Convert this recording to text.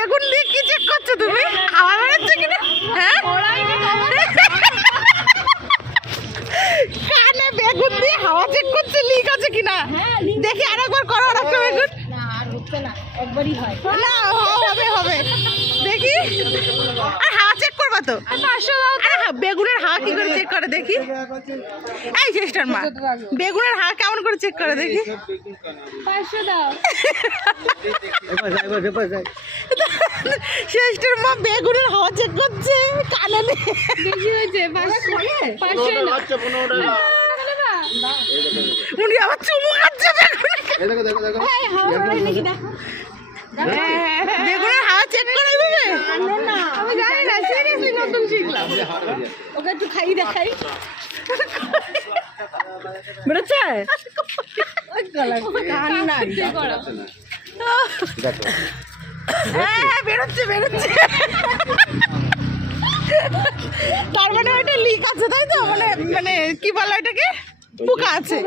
বেগুন দিয়ে কি চেক করছো তুমি? হাওয়া বেরোচ্ছে কিনা? হ্যাঁ কানে বেগুন দিয়ে হাওয়া চেক করছে লিক আছে কিনা। দেখি আরেকবার করো আরেকটা বেগুন। না আর হচ্ছে না, একবারই হয়। না হবে হবে দেখি। আর হাওয়া চেক করবা তো? আরে বেগুনের হাওয়া কি করে চেক করে দেখি? এই সিস্টার মা বেগুনের হাওয়া কেমন করে চেক করে দেখি? 500 দাও। সিস্টার মা বেগুনের হাওয়া চেক করছে কানে বেশি হয়েছে 500 না। উনি আবার চুমু খাচ্ছে বেগুনের হাওয়া চেক করে এইভাবে? আমি জানি না, সিরিয়াসলি নতুন শিখলাম। ওকে একটু খাই দেখাই। বেরোচ্ছে? হ্যাঁ বেরোচ্ছে বেরোচ্ছে। তার মানে ওইটা লিক আছে তাই তো? মানে মানে কি বলে এটাকে? পোকা আছে।